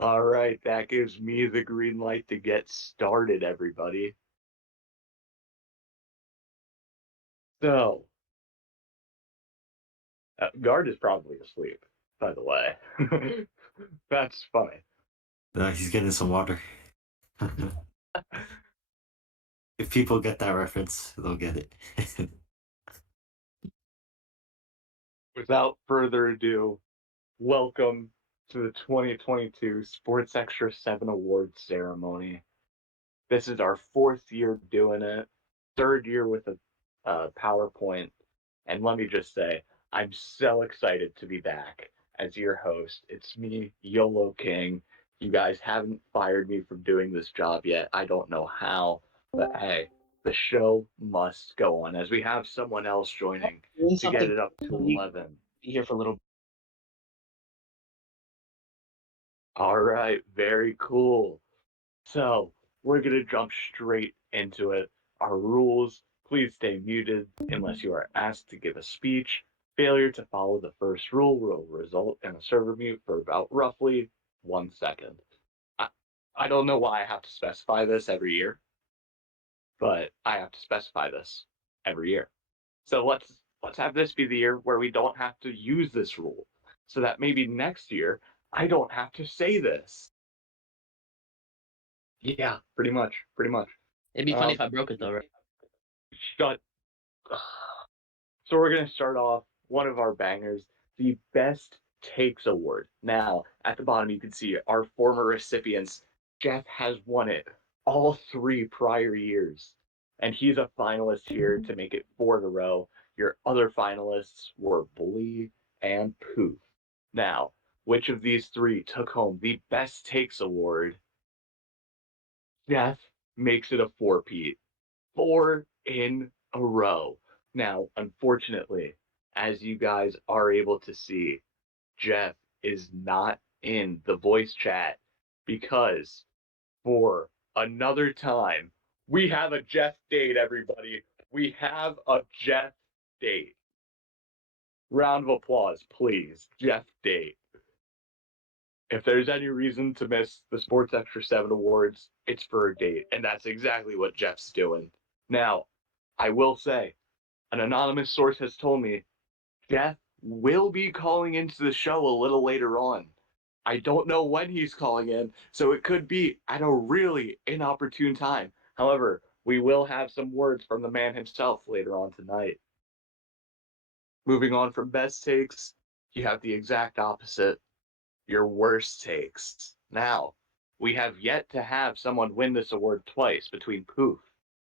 All right, that gives me the green light to get started, everybody. So, Guard is probably asleep, by the way. That's funny. He's getting some water. If people get that reference, they'll get it. Without further ado, welcome to the 2022 Sports Extra 7 Awards ceremony. This is our fourth year doing it, third year with a PowerPoint. And let me just say, I'm so excited to be back as your host. It's me, YOLO King. You guys haven't fired me from doing this job yet. I don't know how, but hey, the show must go on as we have someone else joining Doing to get something it up to be 11. here for a little. All right, very cool. So we're going to jump straight into it. Our rules: please stay muted unless you are asked to give a speech. Failure to follow the first rule will result in a server mute for about roughly 1 second. I, I don't know why I have to specify this every year, but I have to specify this every year. So let's have this be the year where we don't have to use this rule, so that maybe next year I don't have to say this. Yeah, pretty much, pretty much. It'd be funny if I broke it though, right? Shut. So we're gonna start off one of our bangers, the Best Takes Award. Now, at the bottom, you can see our former recipients. Jeff has won it all three prior years, and he's a finalist here to make it four in a row. Your other finalists were Blee and Poof. Now, which of these three took home the Best Takes Award? Jeff makes it a four-peat. Four in a row. Now, unfortunately, as you guys are able to see, Jeff is not in the voice chat because for another time, we have a Jeff date, everybody. We have a Jeff date. Round of applause, please. Jeff date. If there's any reason to miss the Sports Extra 7 Awards, it's for a date, and that's exactly what Jeff's doing. Now, I will say, an anonymous source has told me Jeff will be calling into the show a little later on. I don't know when he's calling in, so it could be at a really inopportune time. However, we will have some words from the man himself later on tonight. Moving on from best takes, you have the exact opposite, your worst takes. Now, we have yet to have someone win this award twice between Poof,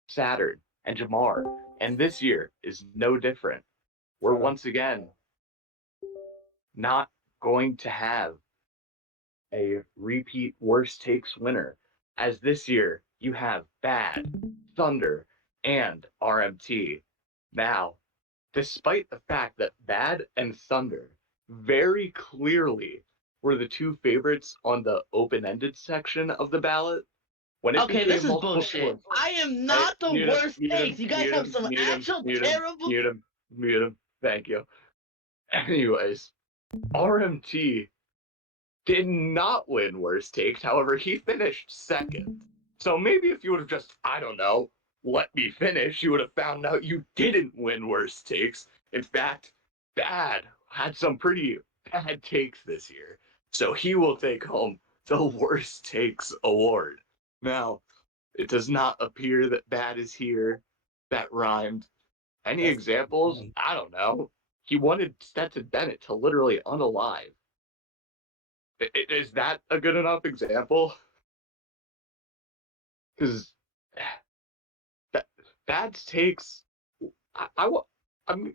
Saturn, and Jamar, and this year is no different. We're once again not going to have a repeat worst takes winner, as this year you have Bad, Thunder, and RMT. Now, despite the fact that Bad and Thunder very clearly were the two favorites on the open-ended section of the ballot, when it Okay, this became is multiple bullshit. choice, I am right? not the Mute him, worst mute takes. him, You guys mute have him, some mute him, actual mute him, terrible. mute him, mute him. Thank you. Anyways, RMT did not win worst takes. However, he finished second. So maybe if you would have just, I don't know, let me finish, you would have found out you didn't win worst takes. In fact, Bad had some pretty bad takes this year. So he will take home the worst takes award. Now, it does not appear that Bad is here. That rhymed. Any examples? I don't know. He wanted Stetson Bennett to literally unalive. Is that a good enough example? Because Bad takes. I mean,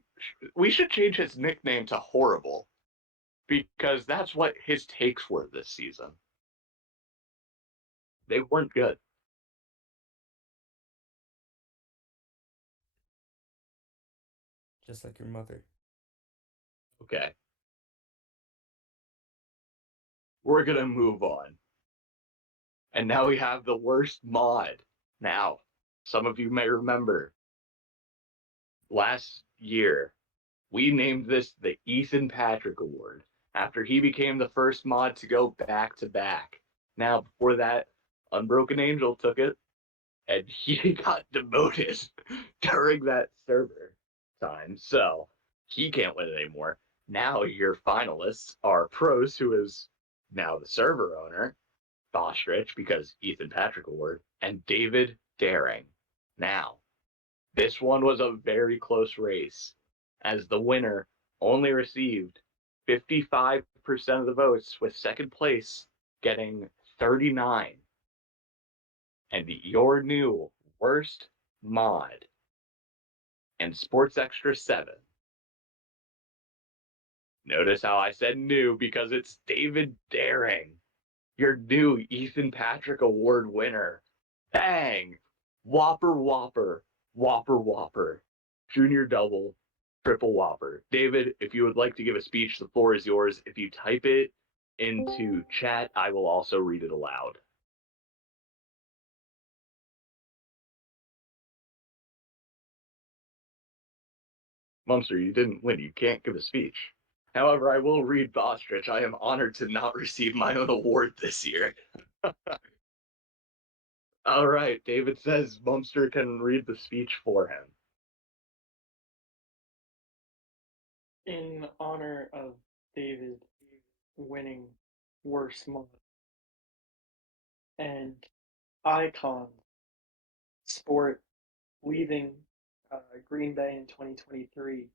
we should change his nickname to Horrible because that's what his takes were this season. They weren't good. Just like your mother. Okay. We're going to move on. And now we have the worst mod. Now, some of you may remember last year, we named this the Ethan Patrick Award after he became the first mod to go back to back. Now, before that, Unbroken Angel took it, and he got demoted during that server time, so he can't win it anymore. Now your finalists are Pros, who is now the server owner, Bostrich, because Ethan Patrick Award, and David Daring. Now, this one was a very close race, as the winner only received 55% of the votes, with second place getting 39. And your new worst mod and Sports Extra 7. Notice how I said new, because it's David Daring, your new Ethan Patrick Award winner. Bang! Whopper, whopper, whopper, whopper. Junior double, triple whopper. David, if you would like to give a speech, the floor is yours. If you type it into chat, I will also read it aloud. Mumster, you didn't win. You can't give a speech. However, I will read Bostrich. I am honored to not receive my own award this year. All right, David says Mumster can read the speech for him. In honor of David winning worst month and Icon Sport leaving Green Bay in 2023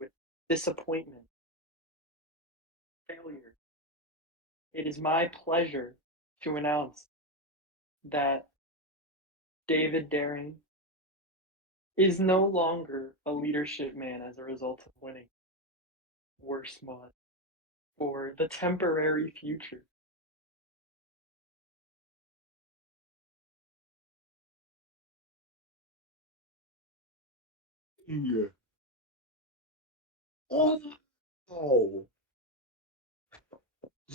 with disappointment, failure, it is my pleasure to announce that David Daring is no longer a leadership man as a result of winning worst mod for the temporary future. Yeah. Oh,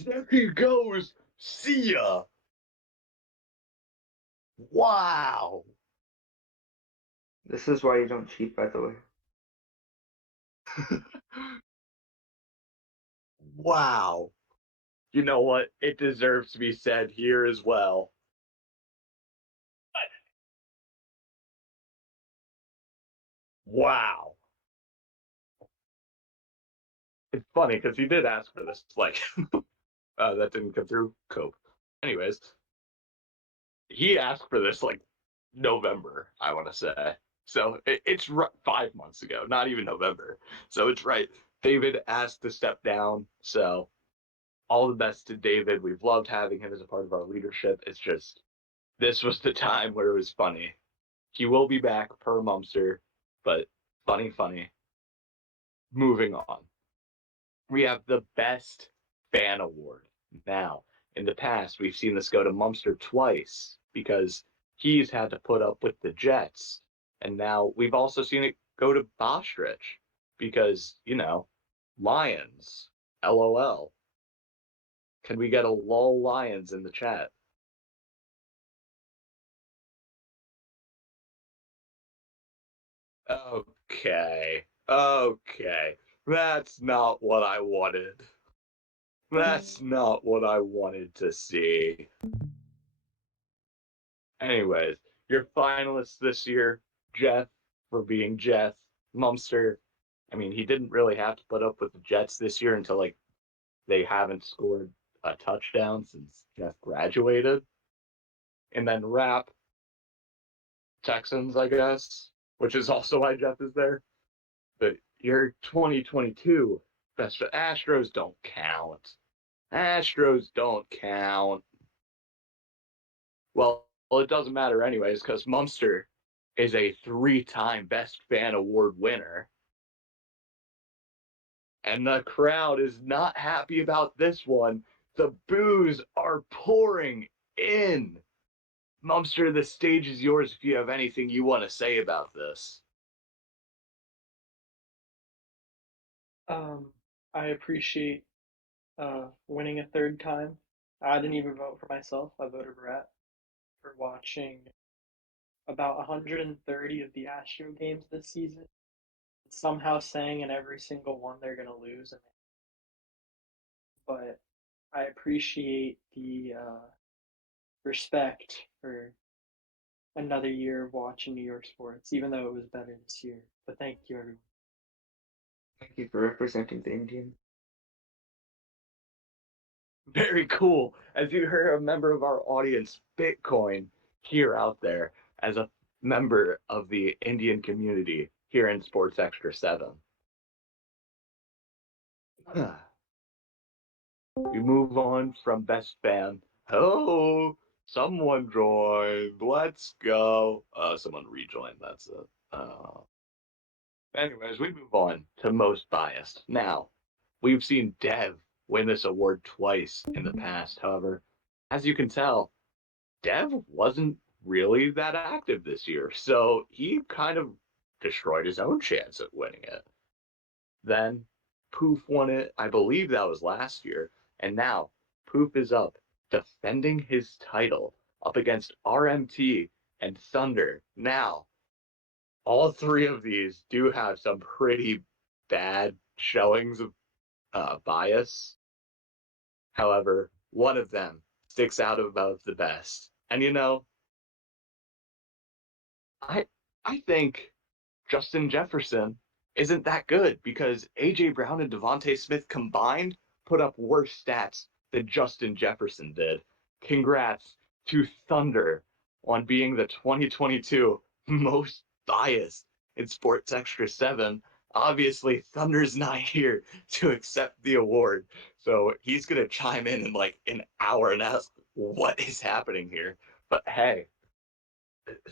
there he goes. See ya. Wow. This is why you don't cheat, by the way. Wow. You know what? It deserves to be said here as well. Wow. It's funny because he did ask for this. Like, that didn't come through. Cope. Anyways, he asked for this like November, I want to say. So it's 5 months ago, not even November. So it's right. David asked to step down. So all the best to David. We've loved having him as a part of our leadership. It's just, this was the time where it was funny. He will be back per Mumster, but funny. Moving on. We have the best fan award. Now, in the past, we've seen this go to Mumster twice because he's had to put up with the Jets. And now we've also seen it go to Bostrich because, Lions. LOL. Can we get a lol Lions in the chat? Okay. That's not what I wanted. That's not what I wanted to see. Anyways, your finalists this year, Jeff, for being Jeff, Mumster. I mean, he didn't really have to put up with the Jets this year until they haven't scored a touchdown since Jeff graduated. And then Rap, Texans, I guess, which is also why Jeff is there. But your 2022 best Astros don't count. Astros don't count. Well, it doesn't matter anyways, because Mumster is a 3-time Best Fan Award winner. And the crowd is not happy about this one. The boos are pouring in. Mumster, the stage is yours if you have anything you want to say about this. I appreciate winning a third time. I didn't even vote for myself. I voted Rat for watching about 130 of the Astro games this season. Somehow saying in every single one they're going to lose. But I appreciate the respect for another year of watching New York sports, even though it was better this year. But thank you, everyone. Thank you for representing the Indian. Very cool. As you heard, a member of our audience, Bitcoin, here out there as a member of the Indian community here in Sports Extra 7. We move on from best fan. Oh, someone joined. Let's go. Someone rejoined. That's it. Anyways, we move on to most biased. Now, we've seen Dev win this award twice in the past. However, as you can tell, Dev wasn't really that active this year, so he kind of destroyed his own chance at winning it. Then Poof won it. I believe that was last year. And now Poof is up defending his title up against RMT and Thunder. Now, all three of these do have some pretty bad showings of bias. However, one of them sticks out above the best. And I think Justin Jefferson isn't that good because A.J. Brown and Devontae Smith combined put up worse stats than Justin Jefferson did. Congrats to Thunder on being the 2022 most biased in Sports Extra 7. Obviously, Thunder's not here to accept the award, so he's going to chime in like an hour and ask what is happening here. But hey,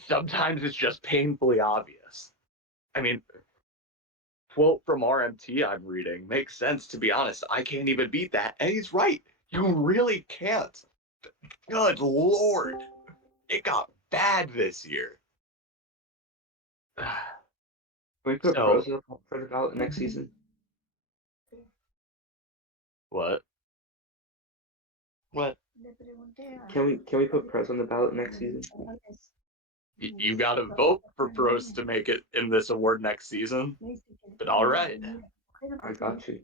sometimes it's just painfully obvious. I mean, quote from RMT I'm reading makes sense, to be honest. I can't even beat that. And he's right. You really can't. Good Lord. It got bad this year. Can we put So- pros up for the ballot next season? What? What? Can we put pros on the ballot next season? You got to vote for pros to make it in this award next season. But all right. I got you.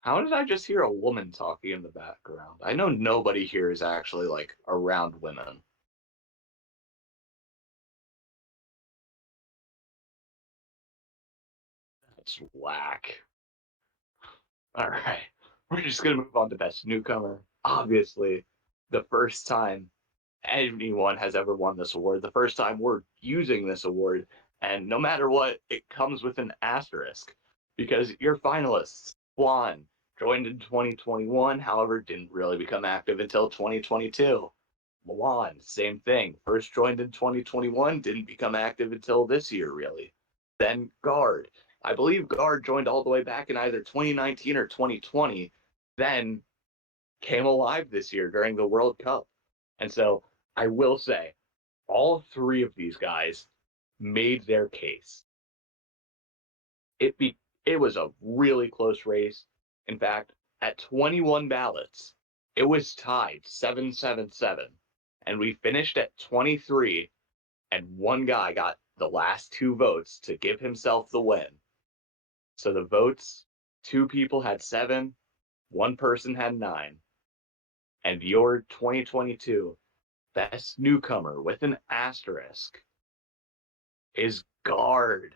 How did I just hear a woman talking in the background? I know nobody here is actually like around women. That's whack. All right. We're just going to move on to Best Newcomer. Obviously, the first time anyone has ever won this award, the first time we're using this award, and no matter what, it comes with an asterisk because your finalists, Juan, joined in 2021, however, didn't really become active until 2022. Milan, same thing. First joined in 2021, didn't become active until this year, really. Then Guard. I believe Guard joined all the way back in either 2019 or 2020, then came alive this year during the World Cup. And so I will say, all three of these guys made their case. It was a really close race. In fact, at 21 ballots, it was tied 7-7-7. And we finished at 23, and one guy got the last two votes to give himself the win. So the votes, two people had 7, one person had 9. And your 2022 Best Newcomer with an asterisk is Guard.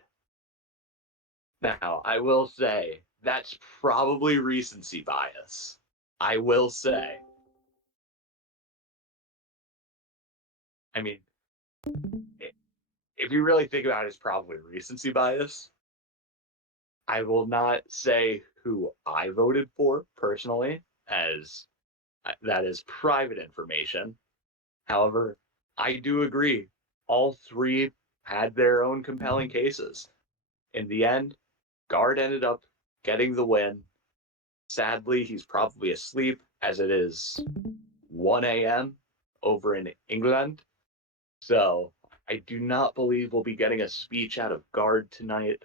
Now, I will say, that's probably recency bias. I will say. I mean, if you really think about it, it's probably recency bias. I will not say who I voted for personally, as that is private information. However, I do agree. All three had their own compelling cases. In the end, Guard ended up getting the win. Sadly, he's probably asleep as it is 1 a.m. over in England. So I do not believe we'll be getting a speech out of Guard tonight.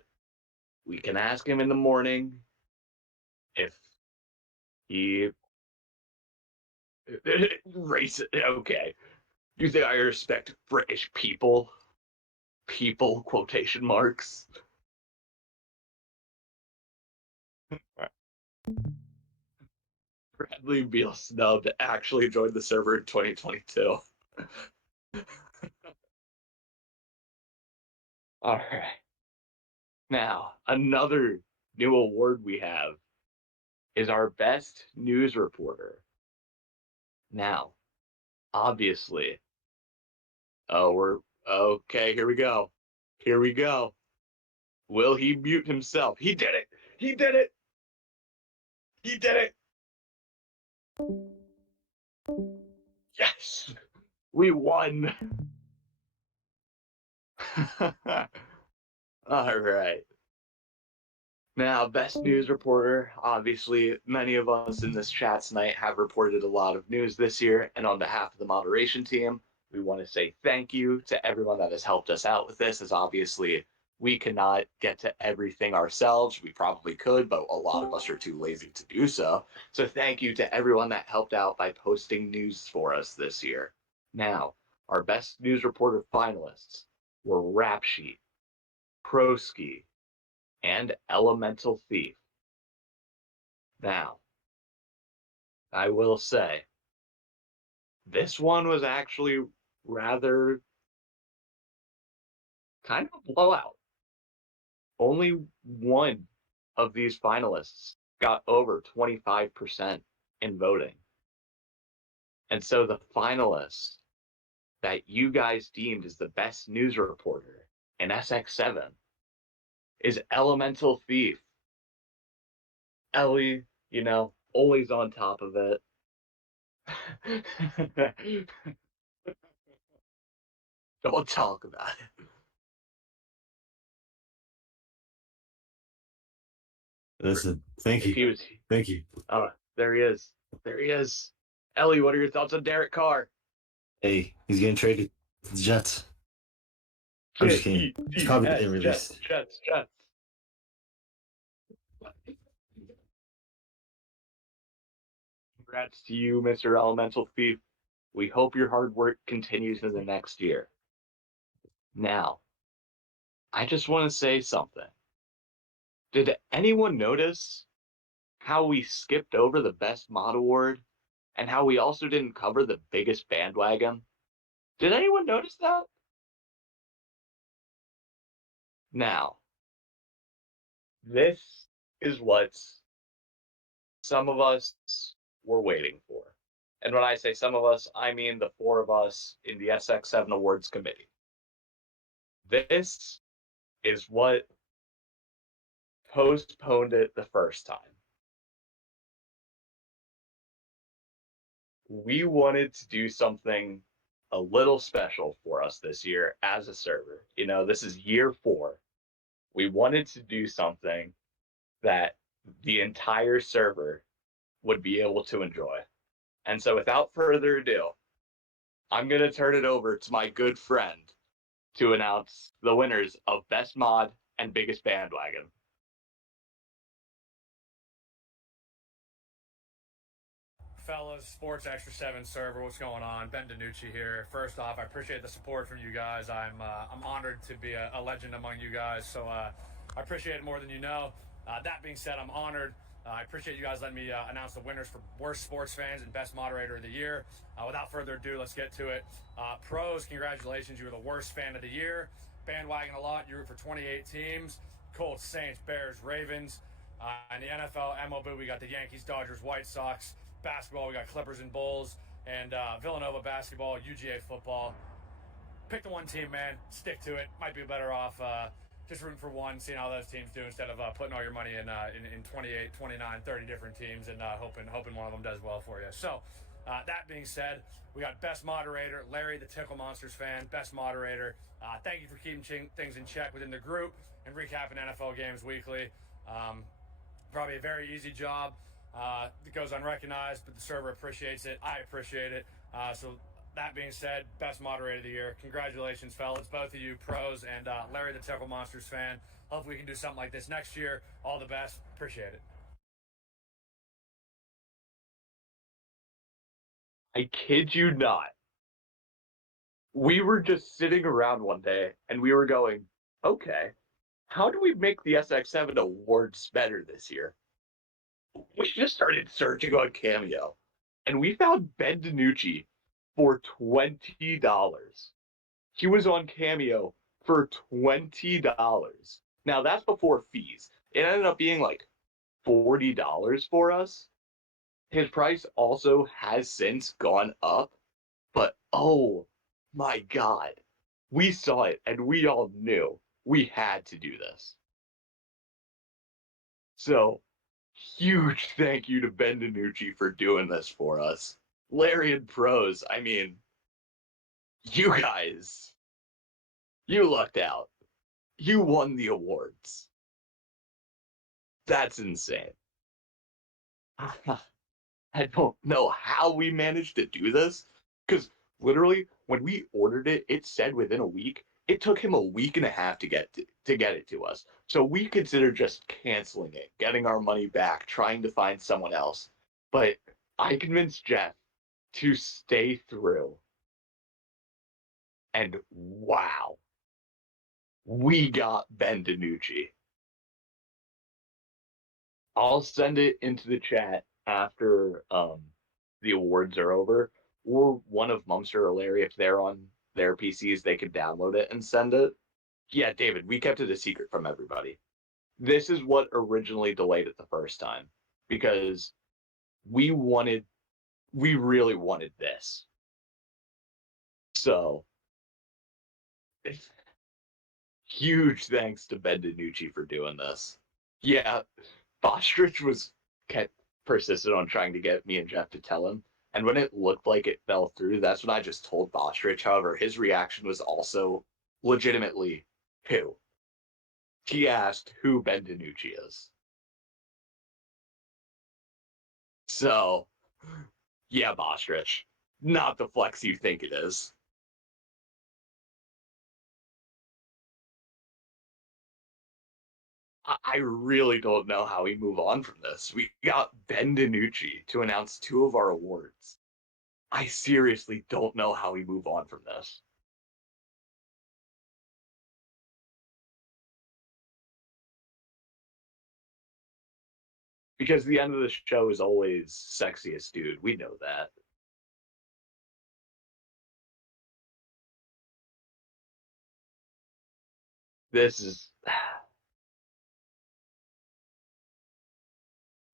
We can ask him in the morning if he race. Okay, you think I respect British people? People quotation marks. Bradley Beal snubbed actually joined the server in 2022. All right. Now, another new award we have is our best news reporter. Now, obviously, we're okay. Here we go. Here we go. Will he mute himself? He did it. He did it. He did it. Yes, we won. All right. Now, best news reporter. Obviously, many of us in this chat tonight have reported a lot of news this year. And on behalf of the moderation team, we want to say thank you to everyone that has helped us out with this, as obviously we cannot get to everything ourselves. We probably could, but a lot of us are too lazy to do so. So thank you to everyone that helped out by posting news for us this year. Now, our best news reporter finalists were Rap Sheet, Proski, and Elemental Thief. Now, I will say, this one was actually rather kind of a blowout. Only one of these finalists got over 25% in voting. And so the finalist that you guys deemed as the best news reporter in SX7 is Elemental Thief. Ellie, always on top of it. Don't talk about it. Listen, thank If he you. was, Thank you. there he is. There he is. Ellie, what are your thoughts on Derek Carr? Hey, he's getting traded to the Jets. I'm just kidding. He's probably getting released. Jets. Congrats to you, Mr. Elemental Thief. We hope your hard work continues in the next year. Now, I just want to say something. Did anyone notice how we skipped over the Best Mod Award and how we also didn't cover the biggest bandwagon? Did anyone notice that? Now, this is what some of us were waiting for. And when I say some of us, I mean the four of us in the SX7 Awards committee. This is what postponed it the first time. We wanted to do something a little special for us this year as a server. This is year 4. We wanted to do something that the entire server would be able to enjoy. And so without further ado, I'm going to turn it over to my good friend to announce the winners of Best Mod and Biggest Bandwagon. Fellas, Sports Extra 7 server, what's going on? Ben DiNucci here. First off, I appreciate the support from you guys. I'm honored to be a legend among you guys, so I appreciate it more than you know. That being said, I'm honored. I appreciate you guys letting me announce the winners for Worst Sports Fans and Best Moderator of the Year. Without further ado, let's get to it. Pros, congratulations. You were the worst fan of the year. Bandwagon a lot. You root for 28 teams. Colts, Saints, Bears, Ravens. In the NFL, MLB, we got the Yankees, Dodgers, White Sox. Basketball, we got Clippers and Bulls, and Villanova basketball, UGA football. Pick the one team, man. Stick to it. Might be better off just rooting for one, seeing how those teams do instead of putting all your money in 28, 29, 30 different teams and hoping one of them does well for you. So that being said, we got Best Moderator, Larry the Tickle Monsters fan, Best Moderator. Thank you for keeping things in check within the group and recapping NFL games weekly. Probably a very easy job. It goes unrecognized, but the server appreciates it. I appreciate it. So that being said, Best Moderator of the Year. Congratulations, fellas, both of you pros and Larry the Tickle Monsters fan. Hopefully we can do something like this next year. All the best. Appreciate it. I kid you not. We were just sitting around one day and we were going, okay, how do we make the SX7 Awards better this year? we just started searching on Cameo, and we found Ben DiNucci for $20. He was on Cameo for $20. Now that's before fees. It ended up being like $40 for us. His price also has since gone up, but oh my God, we saw it and we all knew we had to do this. So, huge thank you to Ben DiNucci for doing this for us. Larry and Pros, I mean, you guys, you lucked out. You won the awards. That's insane. I don't know how we managed to do this, because literally when we ordered it, it said within a week. It took him a week and a half to get it to us. So we considered just canceling it, getting our money back, trying to find someone else. But I convinced Jeff to stay through. And wow, we got Ben DiNucci. I'll send it into the chat after the awards are over, or one of Mumster or Larry, if they're on their PCs, they can download it and send it. Yeah, David, we kept it a secret from everybody. This is what originally delayed it the first time, because we really wanted this. So, huge thanks to Ben DiNucci for doing this. Yeah, Bostrich was kept persistent on trying to get me and Jeff to tell him. And when it looked like it fell through, that's when I just told Bostrich. However, his reaction was also legitimately who? He asked who Ben DiNucci is. So, yeah, Bostrich, not the flex you think it is. I really don't know how we move on from this. We got Ben DiNucci to announce 2 of our awards. I seriously don't know how we move on from this. Because the end of the show is always sexiest dude. We know that. This is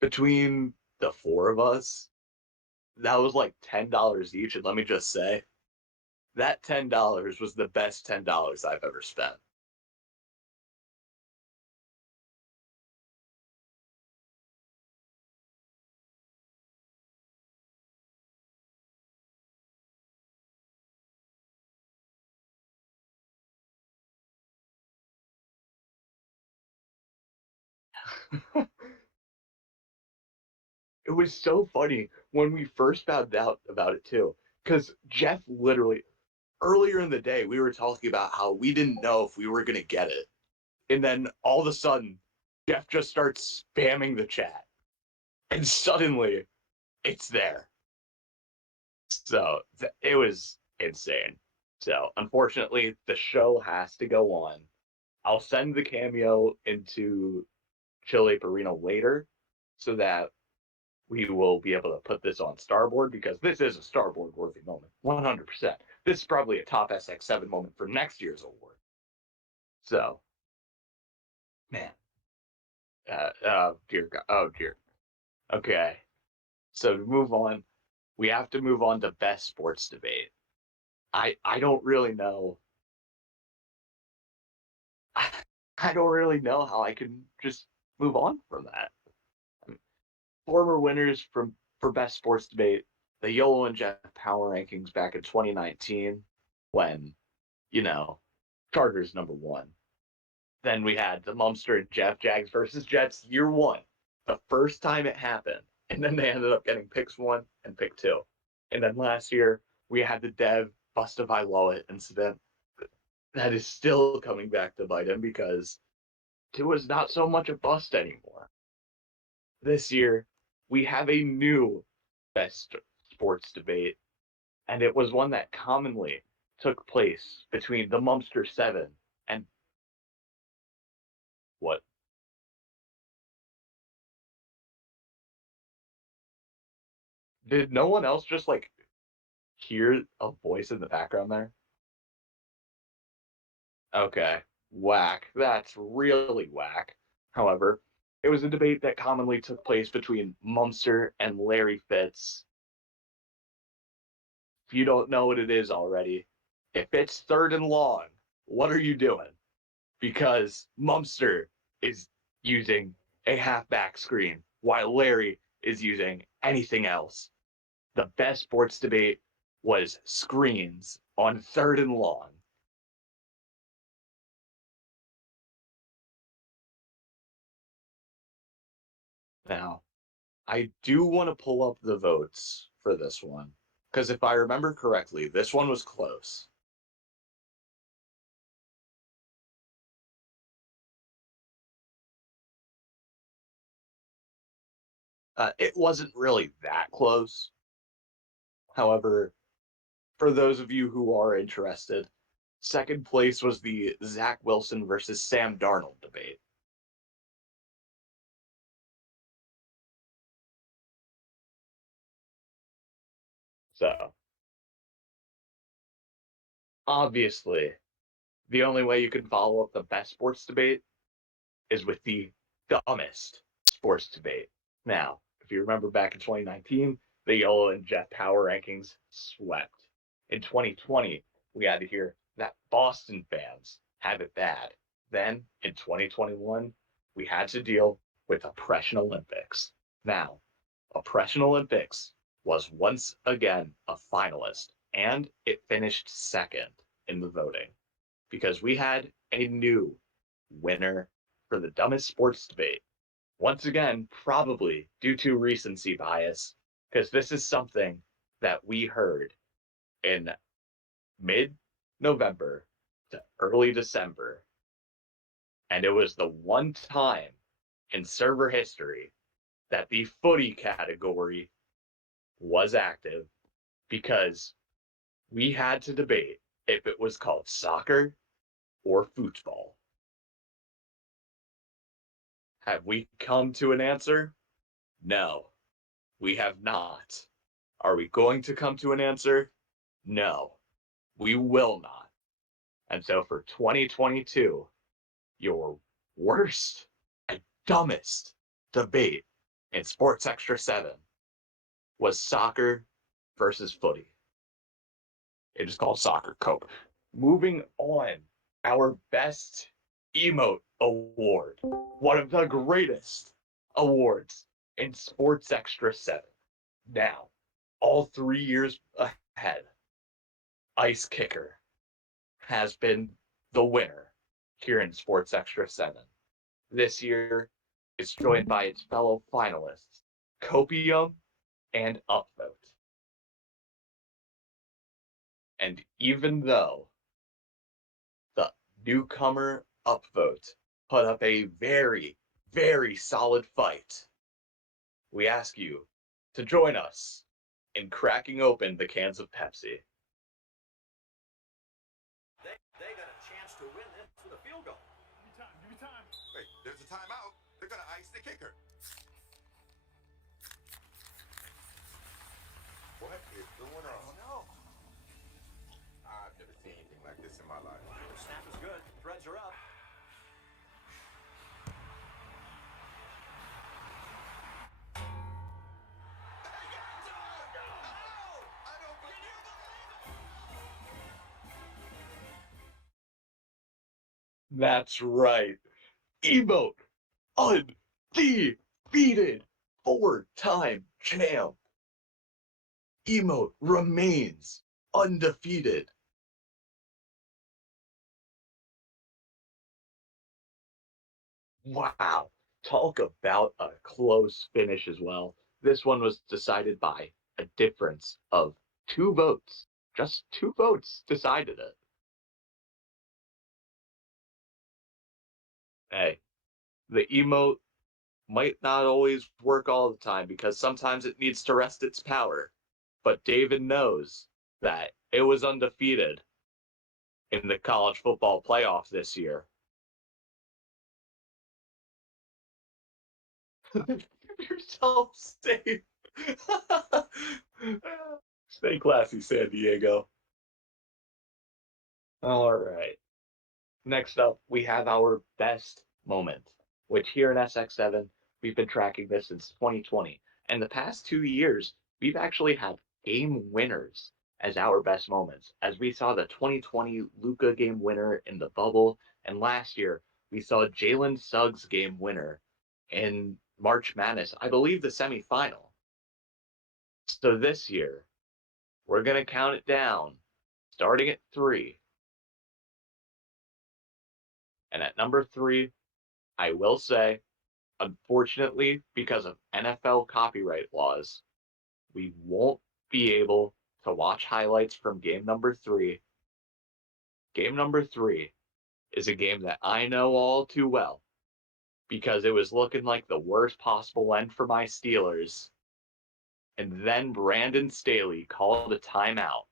between the 4 of us. That was like $10 each, and let me just say, that $10 was the best $10 I've ever spent. It was so funny when we first found out about it too, because Jeff literally earlier in the day we were talking about how we didn't know if we were gonna get it, and then all of a sudden Jeff just starts spamming the chat, and suddenly it's there. So it was insane. So unfortunately, the show has to go on. I'll send the cameo into Chile Arena later, so that we will be able to put this on Starboard, because this is a Starboard worthy moment, 100%. This is probably a top SX7 moment for next year's award. So, man, dear God, oh dear. Okay, so to move on, we have to move on to best sports debate. I don't really know. I don't really know how I can just move on from that. Former winners for best sports debate, the YOLO and Jeff Power rankings back in 2019, when, Chargers #1. Then we had the Mumster and Jeff Jags versus Jets year 1, the first time it happened, and then they ended up getting picks 1 and pick 2. And then last year we had the Dev Bustify Lowett incident that is still coming back to bite him, because Tua's not so much a bust anymore. This year, we have a new best sports debate, and it was one that commonly took place between the Mumster 7 and what? Did no one else just like hear a voice in the background there? Okay, whack. That's really whack. However, it was a debate that commonly took place between Mumster and Larry Fitz. If you don't know what it is already, if it's third and long, what are you doing? Because Mumster is using a halfback screen while Larry is using anything else. The best sports debate was screens on third and long. Now, I do want to pull up the votes for this one, because if I remember correctly, this one was close. It wasn't really that close. However, for those of you who are interested, second place was the Zach Wilson versus Sam Darnold debate. So, obviously, the only way you can follow up the best sports debate is with the dumbest sports debate. Now, if you remember back in 2019, the Yolo and Jeff Power rankings swept. In 2020, we had to hear that Boston fans have it bad. Then, in 2021, we had to deal with Oppression Olympics. Now, Oppression Olympics was once again a finalist, and it finished second in the voting because we had a new winner for the dumbest sports debate. Once again, probably due to recency bias, because this is something that we heard in mid November to early December. And it was the one time in server history that the footy category was active because we had to debate if it was called soccer or football. Have we come to an answer? No, we have not. Are we going to come to an answer? No, we will not. And so for 2022, your worst and dumbest debate in Sports Extra 7 was soccer versus footy. It is called Soccer Cope. Moving on, our best emote award, one of the greatest awards in Sports Extra 7. Now, all 3 years ahead, Ice Kicker has been the winner here in Sports Extra 7. This year, it's joined by its fellow finalists, Copium and Upvote. And even though the newcomer Upvote put up a very, very solid fight, we ask you to join us in cracking open the cans of Pepsi. They got a chance to win this with a field goal. Give me time. Wait, there's a timeout. They're gonna ice the kicker. What is going on? Oh no. I've never seen anything like this in my life. The snap is good. Threads are up. That's right. Emote, undefeated, four-time champ. Emote remains undefeated. Wow. Talk about a close finish as well. This one was decided by a difference of 2 votes. Just 2 votes decided it. Hey, the emote might not always work all the time because sometimes it needs to rest its power. But David knows that it was undefeated in the college football playoff this year. Keep yourself safe. Stay classy, San Diego. All right. Next up, we have our best moment, which here in SX7, we've been tracking this since 2020. And the past 2 years, we've actually had game winners as our best moments. As we saw the 2020 Luka game winner in the bubble, and last year, we saw Jalen Suggs game winner in March Madness, I believe the semifinal. So this year, we're going to count it down, starting at 3. And at number 3, I will say, unfortunately, because of NFL copyright laws, we won't be able to watch highlights from game number 3. Game number 3 is a game that I know all too well because it was looking like the worst possible end for my Steelers. And then Brandon Staley called a timeout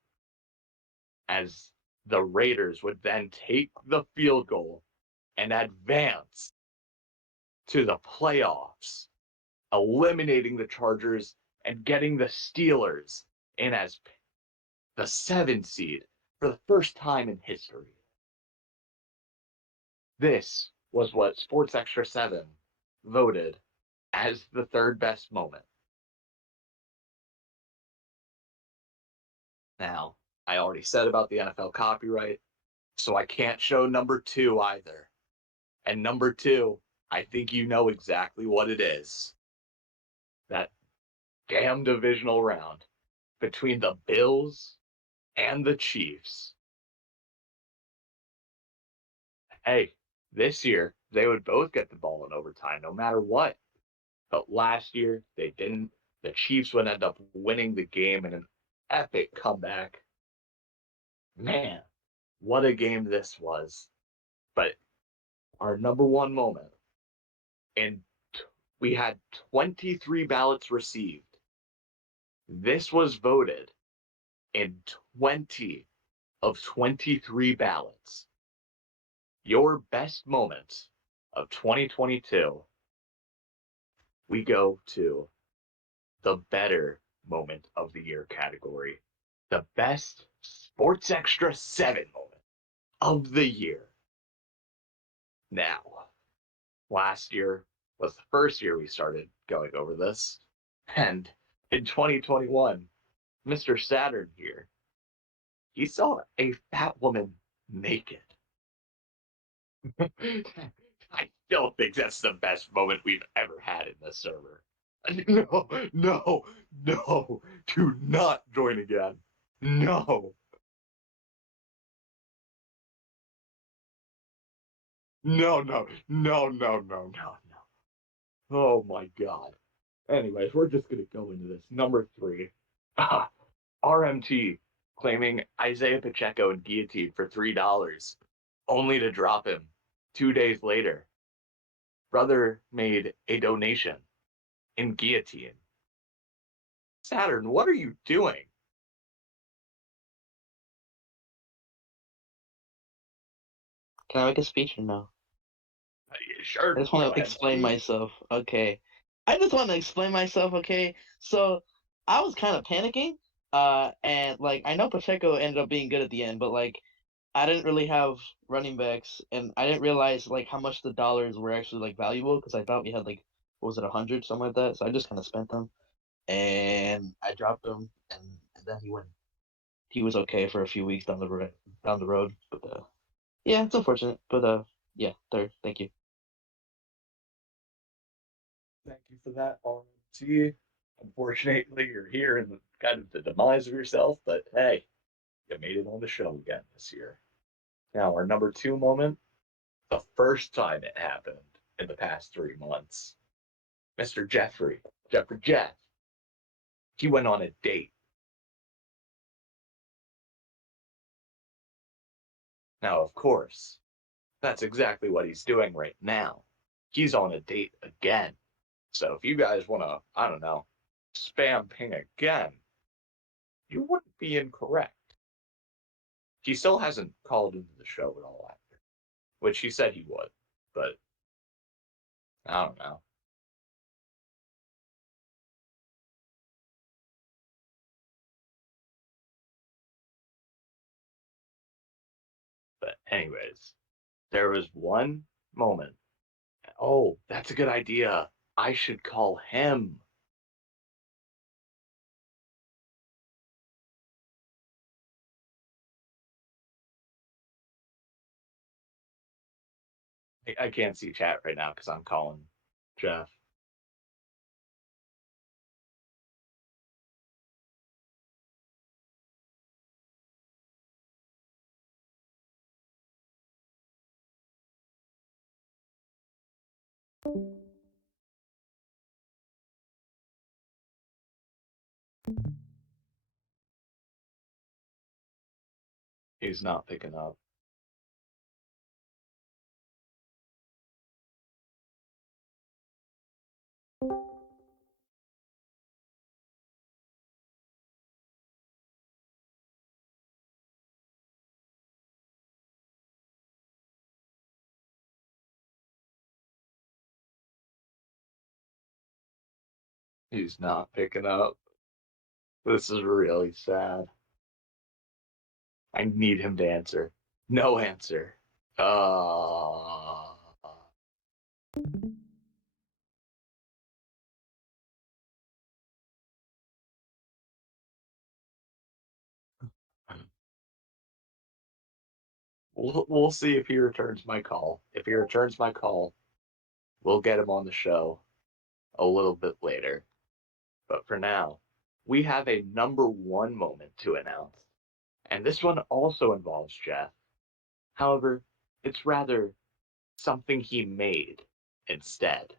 as the Raiders would then take the field goal and advance to the playoffs, eliminating the Chargers and getting the Steelers in as the 7 seed for the first time in history. This was what Sports Extra 7 voted as the third best moment. Now, I already said about the NFL copyright, so I can't show number 2 either. And number 2, I think you know exactly what it is. That damn divisional round between the Bills and the Chiefs. Hey, this year, they would both get the ball in overtime no matter what. But last year, they didn't. The Chiefs would end up winning the game in an epic comeback. Man, what a game this was. But our number 1 moment, and we had 23 ballots received. This was voted in 20 of 23 ballots. Your best moment of 2022, we go to the better moment of the year category. The best Sports Extra 7 moment of the year. Now, last year was the first year we started going over this. And in 2021, Mr. Saturn here, he saw a fat woman naked. I still think that's the best moment we've ever had in this server. No, no, no. Do not join again. No. No, no, no, no, no, no, no. Oh my god. Anyways, we're just gonna go into this. Number 3. RMT claiming Isaiah Pacheco and guillotine for $3, only to drop him 2 days later. Brother made a donation in guillotine. Saturn, what are you doing? Can I make a speech or no? Sure. I just want to explain myself. Okay. I just want to explain myself, okay? So I was kind of panicking. And like I know Pacheco ended up being good at the end, but like I didn't really have running backs, and I didn't realize like how much the dollars were actually like valuable because I thought we had like what was it 100 something like that. So I just kind of spent them, and I dropped him, and then he went. He was okay for a few weeks down the road, but yeah, it's unfortunate, but yeah, third. Thank you. Thank you for that, RMT. Unfortunately, you're here in the kind of the demise of yourself, but hey, you made it on the show again this year. Now, our number 2 moment, the first time it happened in the past 3 months. Mr. Jeffrey Jeff, he went on a date. Now, of course, that's exactly what he's doing right now. He's on a date again. So if you guys want to, I don't know, spam ping again, you wouldn't be incorrect. He still hasn't called into the show at all after, which he said he would, but I don't know. Anyways, there was one moment. Oh, that's a good idea. I should call him. I can't see chat right now because I'm calling Jeff. He's not picking up. He's not picking up. This is really sad. I need him to answer. No answer. We'll see if he returns my call. If he returns my call, we'll get him on the show a little bit later. But for now, we have a number one moment to announce. And this one also involves Jeff. However, it's rather something he made instead.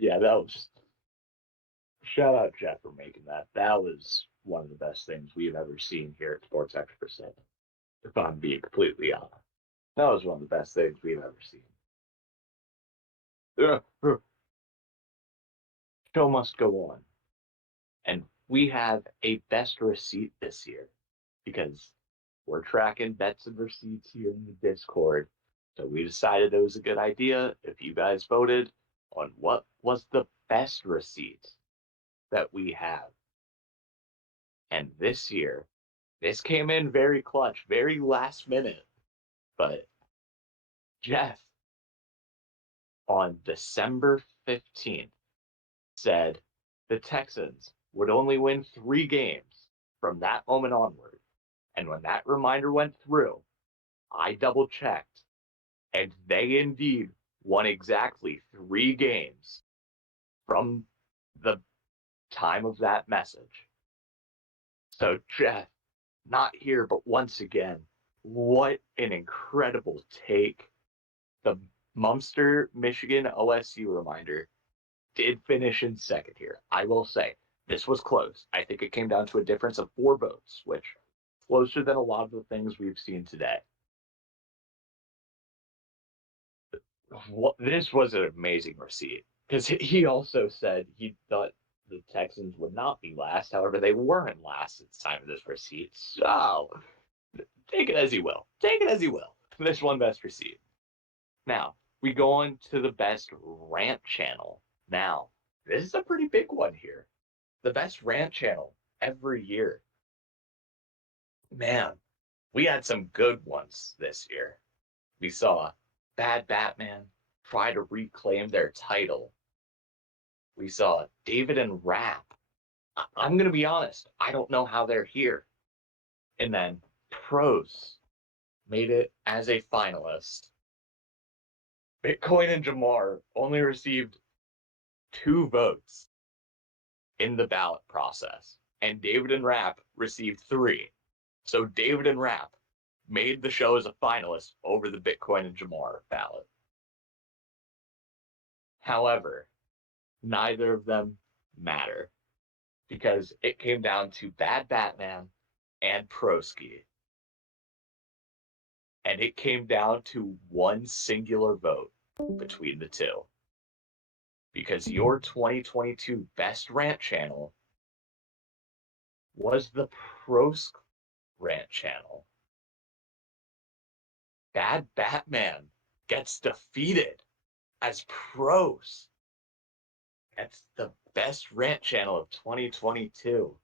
Yeah, that was. Shout out Jeff for making that. That was one of the best things we've ever seen here at Sports Extra 7. If I'm being completely honest, that was one of the best things we've ever seen. Show must go on. And we have a best receipt this year because we're tracking bets and receipts here in the Discord. So we decided it was a good idea if you guys voted on what was the best receipt that we have. And this year, this came in very clutch, very last minute. But Jeff, on December 15th, said the Texans would only win 3 games from that moment onward. And when that reminder went through, I double checked, and they indeed won exactly 3 games from the time of that message. So, Jeff, not here, but once again, what an incredible take. The Munster Michigan OSU reminder did finish in second here. I will say this was close. I think it came down to a difference of 4 votes, which closer than a lot of the things we've seen today. This was an amazing receipt because he also said he thought the Texans would not be last. However, they weren't last at the time of this receipt. So take it as you will. Take it as you will. This one best receipt. Now we go on to the best rant channel. Now this is a pretty big one here. The best rant channel every year. Man, we had some good ones this year. We saw Bad Batman try to reclaim their title. We saw David and Rap. I'm going to be honest, I don't know how they're here. And then Pros made it as a finalist. Bitcoin and Jamar only received 2 votes in the ballot process, and David and Rap received 3. So David and Rap made the show as a finalist over the Bitcoin and Jamar ballot. However, neither of them matter because it came down to Bad Batman and Proski. And it came down to one singular vote between the two. Because your 2022 Best Rant Channel was the Prosk Rant Channel. Bad Batman gets defeated as Pros. That's the Best Rant Channel of 2022.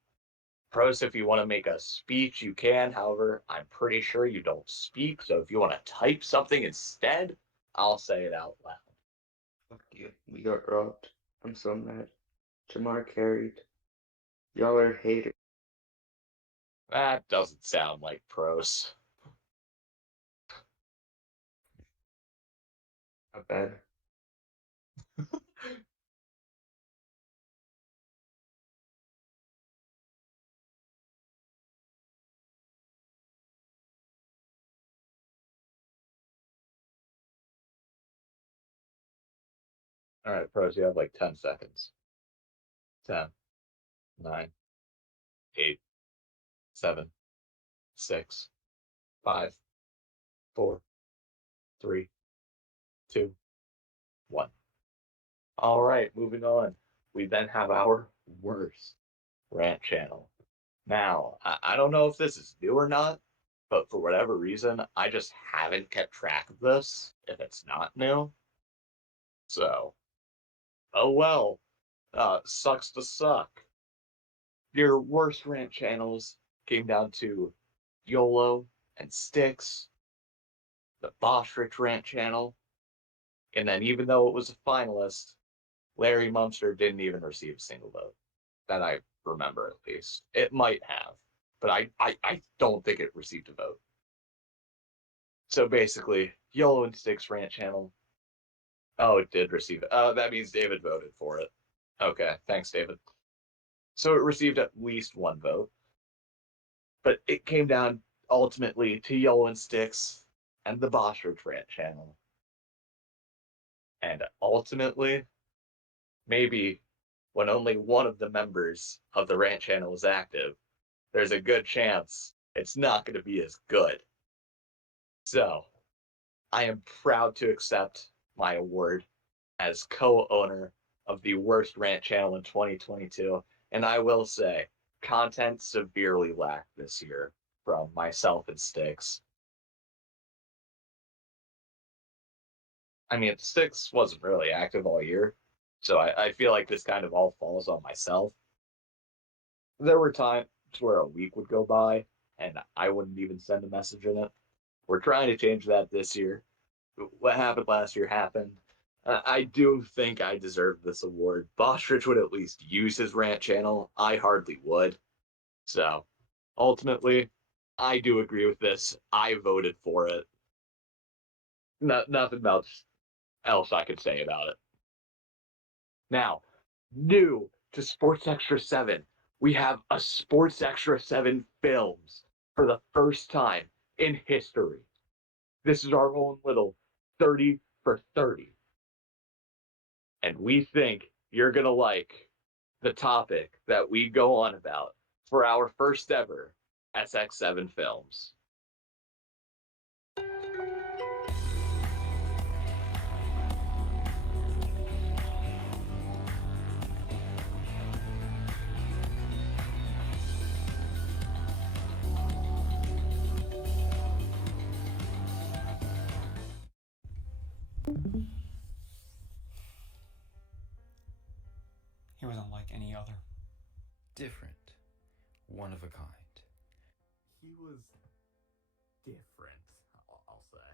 Pros, if you want to make a speech, you can. However, I'm pretty sure you don't speak. So if you want to type something instead, I'll say it out loud. Fuck you. We got robbed. I'm so mad. Jamar carried. Y'all are haters. That doesn't sound like Pros. Not bad. All right, Pros, you have like 10 seconds. 10, 9, 8, 7, 6, 5, 4, 3, 2, 1. All right, moving on. We then have our worst rant channel. Now, I don't know if this is new or not, but for whatever reason, I just haven't kept track of this if it's not new. So, oh well, sucks to suck. Your worst rant channels came down to YOLO and Styx, the Bostrich rant channel, and then even though it was a finalist, Larry Mumster didn't even receive a single vote. That I remember at least. It might have, but I don't think it received a vote. So basically, YOLO and Styx rant channel. Oh, it did receive it. That means David voted for it. Okay, thanks, David. So it received at least 1 vote. But it came down ultimately to YOLO and Styx and the Bostrich rant channel. And ultimately, maybe when only one of the members of the rant channel is active, there's a good chance it's not going to be as good. So, I am proud to accept my award as co-owner of the worst rant channel in 2022. And I will say, content severely lacked this year from myself and Styx. I mean, Styx wasn't really active all year, so I feel like this kind of all falls on myself. There were times where a week would go by and I wouldn't even send a message in it. We're trying to change that this year. What happened last year happened. I do think I deserve this award. Bostrich would at least use his rant channel. I hardly would. So, ultimately, I do agree with this. I voted for it. Nothing else I could say about it. Now, new to Sports Extra 7, we have a Sports Extra 7 Films for the first time in history. This is our own little 30 for 30. And we think you're going to like the topic that we go on about for our first ever SX7 films. He was unlike any other. Different. One of a kind. He was different, I'll say.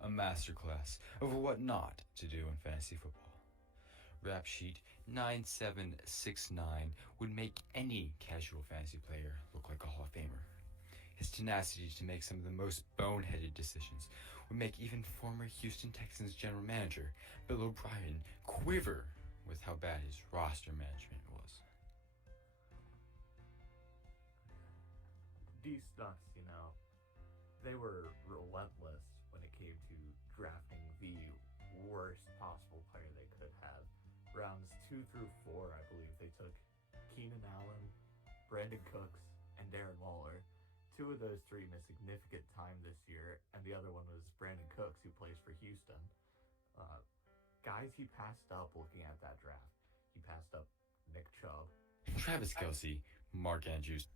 A masterclass of what not to do in fantasy football. Rap sheet 9769 would make any casual fantasy player look like a Hall of Famer. His tenacity to make some of the most boneheaded decisions would make even former Houston Texans general manager Bill O'Brien quiver with how bad his roster management was. D-Snucks, they were relentless when it came to drafting the worst possible player they could have. Rounds 2 through 4, I believe, they took Keenan Allen, Brandon Cooks, and Darren Waller. 2 of those 3 missed significant time this year, and the other one was Brandon Cooks, who plays for Houston. Guys he passed up looking at that draft. He passed up Nick Chubb, Travis Kelce, Mark Andrews,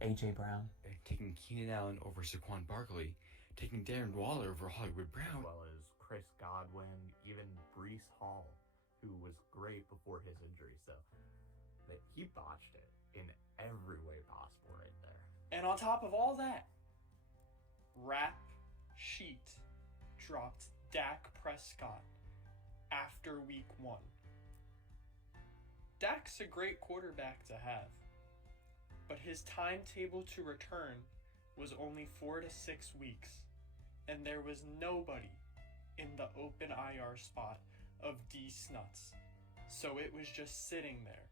A.J. Brown. taking Keenan Allen over Saquon Barkley, taking Darren Waller over Hollywood as Brown. well as Chris Godwin, even Breece Hall, who was great before his injury. So he botched it in every way possible right there. And on top of all that, Rap Sheet dropped Dak Prescott after week 1. Dak's a great quarterback to have, but his timetable to return was only 4 to 6 weeks, and there was nobody in the open IR spot of D-Snuts, so it was just sitting there,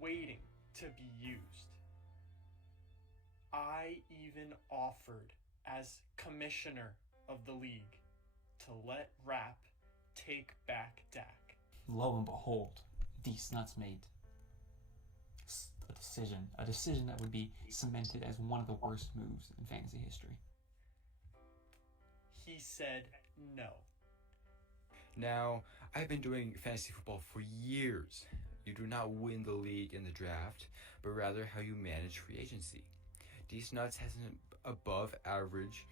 waiting to be used. I even offered, as commissioner of the league, to let Rap take back Dak. Lo and behold, D-Snuts made a decision that would be cemented as one of the worst moves in fantasy history. He said no. Now, I've been doing fantasy football for years. You do not win the league in the draft, but rather how you manage free agency. D-Snuts has an above average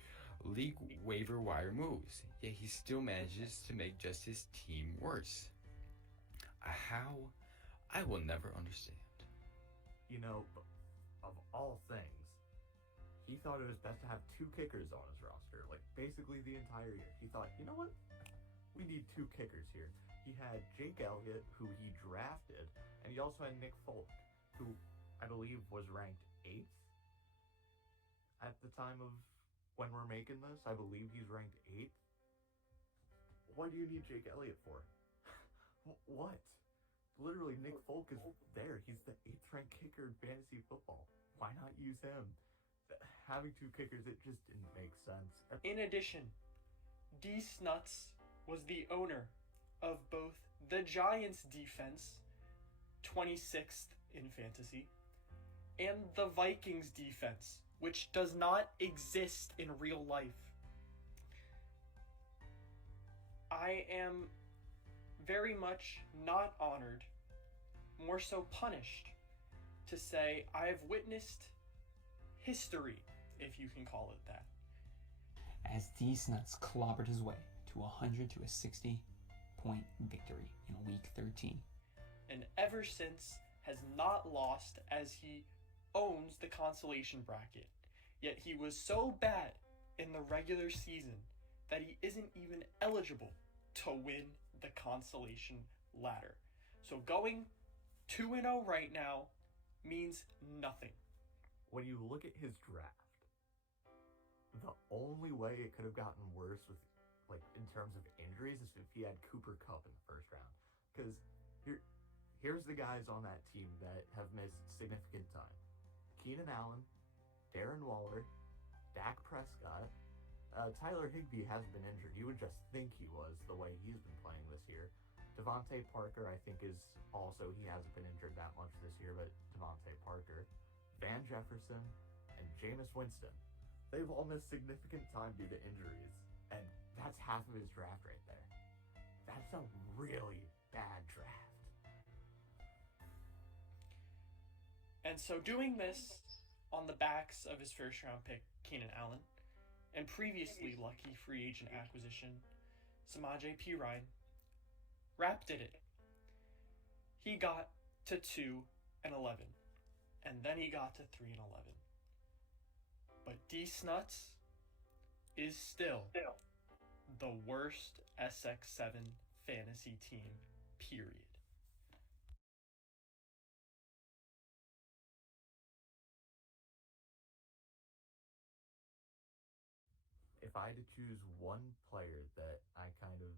league waiver wire moves, yet he still manages to make just his team worse. How? I will never understand. Of all things, he thought it was best to have 2 kickers on his roster, like basically the entire year. He thought, you know what? We need 2 kickers here. He had Jake Elliott, who he drafted, and he also had Nick Folk, who I believe was ranked 8th at the time of when we're making this. I believe he's ranked 8th. What do you need Jake Elliott for? What? Literally, Nick Folk is there. He's the 8th ranked kicker in fantasy football. Why not use him? Having 2 kickers, it just didn't make sense. In addition, D-Snuts was the owner of both the Giants defense, 26th in fantasy, and the Vikings defense, which does not exist in real life. I am very much not honored, more so punished, to say I've witnessed history, if you can call it that. As D-Snuts clobbered his way to a 100 to a 60-point victory in week 13. And ever since has not lost, as he owns the consolation bracket. Yet he was so bad in the regular season that he isn't even eligible to win the consolation ladder. So going 2-0 right now means nothing. When you look at his draft, the only way it could have gotten worse with, in terms of injuries, is if he had Cooper Kupp in the first round. Because here's the guys on that team that have missed significant time: Keenan Allen, Darren Waller, Dak Prescott. Tyler Higbee hasn't been injured. You would just think he was, the way he's been playing this year. Devontae Parker, I think, is also, he hasn't been injured that much this year, but Devontae Parker, Van Jefferson, and Jameis Winston. They've all missed significant time due to injuries, and that's half of his draft right there. That's a really bad draft. And so doing this on the backs of his first round pick, Keenan Allen, and previously lucky free agent acquisition, Samaje Perine, Rap did it. He got to 2-11, and then he got to 3-11. But D Snuts is still the worst SX7 fantasy team, period. If I had to choose one player that I kind of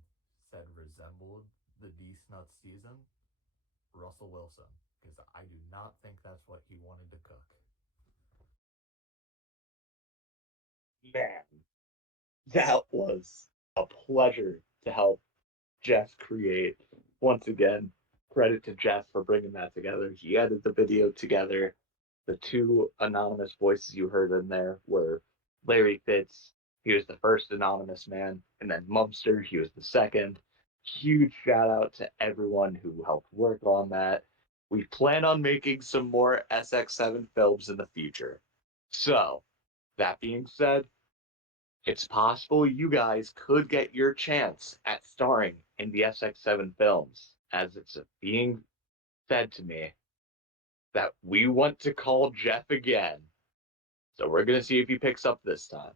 said resembled the D Snuts season, Russell Wilson, because I do not think that's what he wanted to cook. Man, that was a pleasure to help Jeff create. Once again, credit to Jeff for bringing that together. He edited the video together. The two anonymous voices you heard in there were Larry Fitz, he was the first anonymous man, and then Mumster, he was the second. Huge shout out to everyone who helped work on that. We plan on making some more SX7 films in the future. So, that being said, it's possible you guys could get your chance at starring in the SX7 films, as it's being said to me that we want to call Jeff again. So we're going to see if he picks up this time.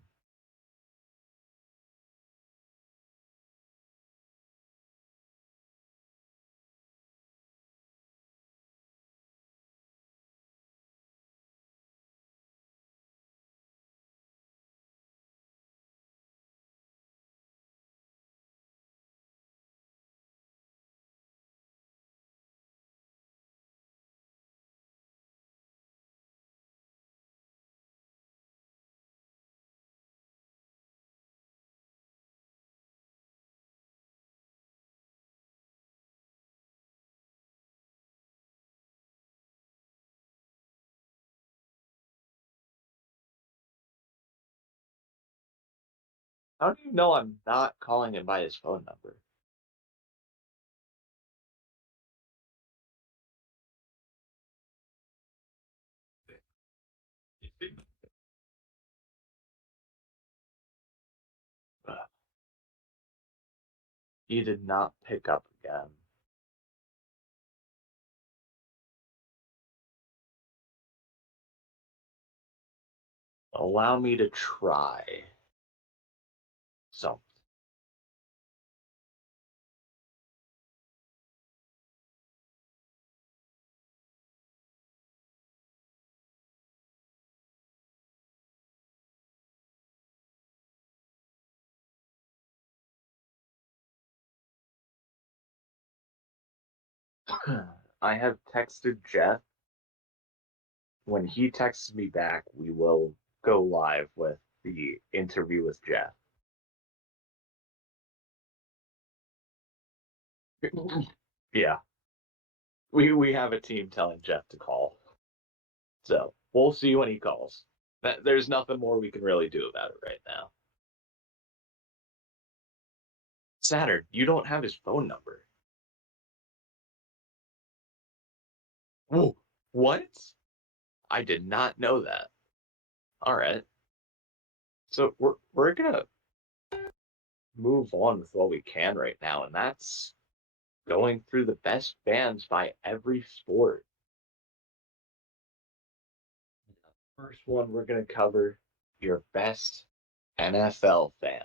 How do you know I'm not calling him by his phone number? He did not pick up again. Allow me to try something. I have texted Jeff. When he texts me back, we will go live with the interview with Jeff. Yeah. We have a team telling Jeff to call. So we'll see when he calls. There's nothing more we can really do about it right now. Saturn, you don't have his phone number. Whoa, what? I did not know that. All right. So we're gonna move on with what we can right now, and that's going through the best bands by every sport. First one we're gonna cover your best NFL fan.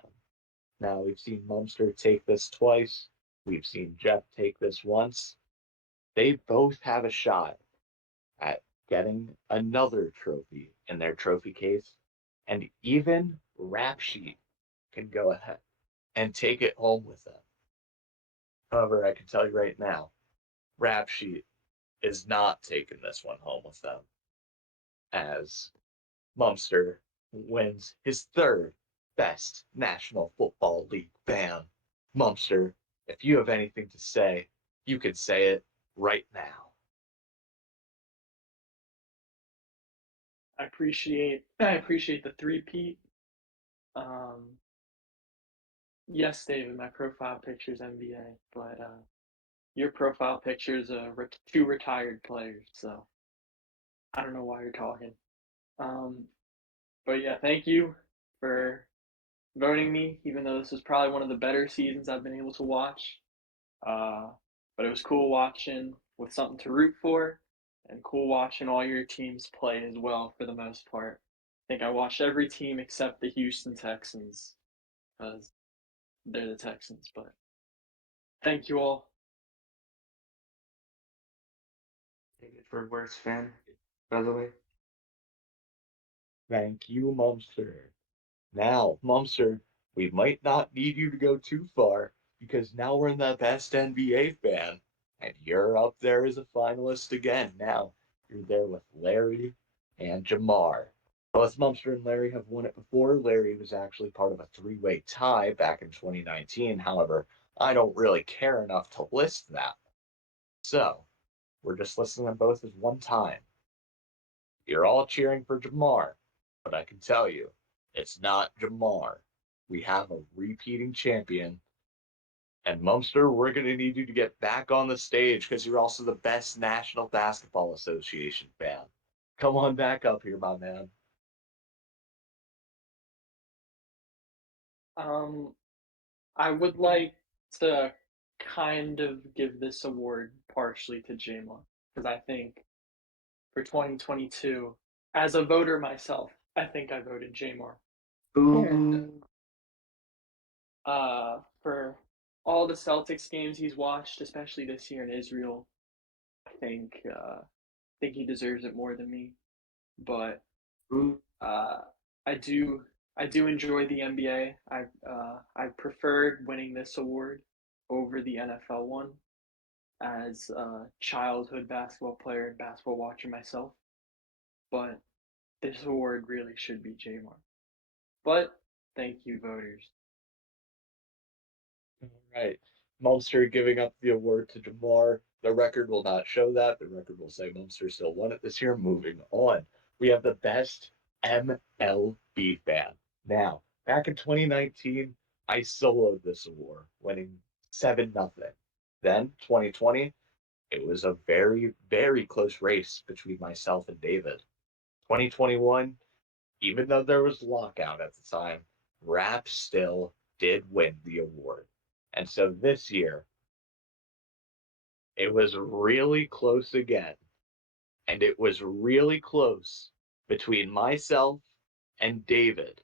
Now we've seen Mumster take this twice. We've seen Jeff take this once. They both have a shot at getting another trophy in their trophy case, and even Rap Sheet can go ahead and take it home with them. However, I can tell you right now, Rap Sheet is not taking this one home with them, as Mumster wins his third best National Football League fan. Mumster, If you have anything to say, you can say it right now. I appreciate the three-peat. Yes, David, my profile picture is NBA, but your profile picture is two retired players, so I don't know why you're talking. But yeah, thank you for voting me, even though this was probably one of the better seasons I've been able to watch. Uh, but it was cool watching with something to root for, and cool watching all your teams play as well for the most part. I think I watched every team except the Houston Texans, because they're the Texans. But thank you all. Take it for worst fan, by the way. Thank you, Mumster. Now, Mumster, we might not need you to go too far because now we're in the best NBA fan. And you're up there as a finalist again. Now, you're there with Larry and Jamar. Both Mumster and Larry have won it before. Larry was actually part of a three-way tie back in 2019. However, I don't really care enough to list that. So, we're just listing them both as one time. You're all cheering for Jamar, but I can tell you, it's not Jamar. We have a repeating champion. And Mumster, we're going to need you to get back on the stage because you're also the best National Basketball Association fan. Come on back up here, my man. I would like to kind of give this award partially to Jamar because I think for 2022, as a voter myself, I think I voted Jamar. For all the Celtics games he's watched, especially this year in Israel, I think he deserves it more than me. But I do enjoy the NBA. I preferred winning this award over the NFL one as a childhood basketball player and basketball watcher myself. But this award really should be Jamar. But thank you, voters. All right. Mumster giving up the award to Jamar. The record will not show that. The record will say Mumster still won it this year. Moving on. We have the best MLB fan. Now, back in 2019, I soloed this award, winning 7-0. Then 2020, it was a very, very close race between myself and David. 2021, even though there was lockout at the time, Rap still did win the award. And so this year, it was really close again. And it was really close between myself and David.